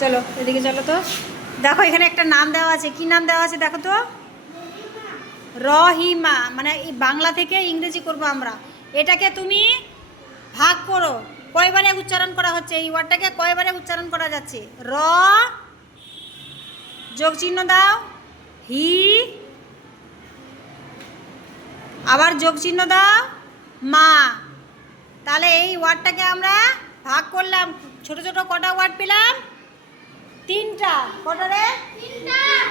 চলো এদিকে চলো তো। দেখো এখানে একটা নাম দেওয়া আছে, কি নাম দেওয়া আছে দেখো তো। রহিমা, মানে বাংলা থেকে ইংরেজি করব আমরা। এটাকে তুমি ভাগ করো, কয়বারে উচ্চারণ করা হচ্ছে, এই ওয়ার্ডটাকে কয়বারে উচ্চারণ করা যাচ্ছে। র, যোগ চিহ্ন দাও, হি, আবার যোগ চিহ্ন দাও, মা। তাহলে এই ওয়ার্ডটাকে আমরা ভাগ করলাম, ছোট ছোট কটা ওয়ার্ড পেলাম, তিনটা। কটা রে?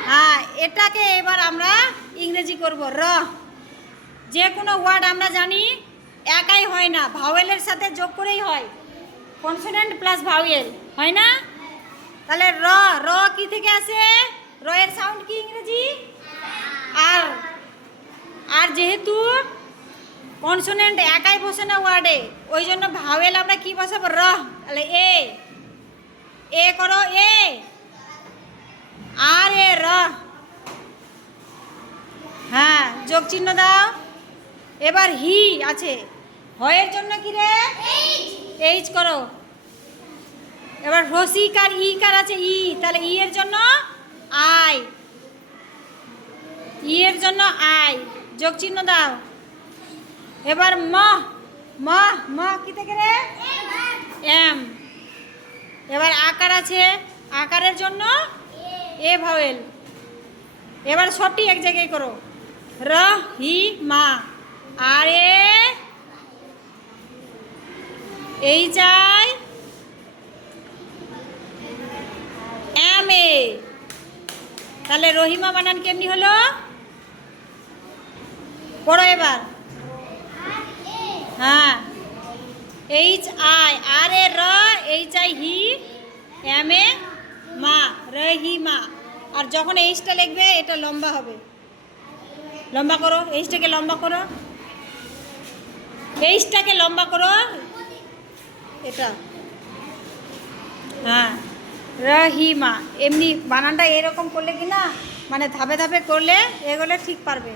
হ্যাঁ, এটাকে এবার আমরা ইংরেজি করব। র, যে কোনো ওয়ার্ড আমরা জানি একাই হয় না, ভাওয়েলের সাথে যোগ করেই হয়, কনসোনেন্ট প্লাস ভাওয়েল, হয় না? তাহলে র, র কি থেকে আসে? র এর সাউন্ড কি ইংরেজি? আর আর যেহেতু কনসোনেন্ট একাই বসে না ওয়ার্ডে, ওই জন্য ভাওয়েল আমরা কি বসাবো? র। তাহলে এ, এ করো, এ আর এ, র। হ্যাঁ, যোগ চিহ্ন দাও। এবার হি আছে, হয়ের জন্য কি রে? এইচ করো। এবার রসিকার ই কার আছে? ই, তাহলে ই এর জন্য আই, ই এর জন্য আই, যোগ চিহ্ন দাও। এবার ম, ম, ম কি থেকে রে? এম। এবার আকার আছে, আকারের জন্য এ ভাওয়েল। এবার সবটি এক জায়গায় করো। র, হি, মা, আর এ, এই চাই, এম এ। তাহলে রহিমা বানান কেমনি হলো? পড়ো এবার। হ্যাঁ, এইচ আই, আর এ, র, H I, he, M A, মা, রহিমা। আর যখন এইচটা লিখবে এটা লম্বা হবে, লম্বা করো, এইচটাকে লম্বা করো, এইচটাকে লম্বা করো, এটা। হ্যাঁ, রহিমা। এমনি বানানটা এরকম করলে কি না, মানে ধাপে ধাপে করলে এগুলো ঠিক পারবে।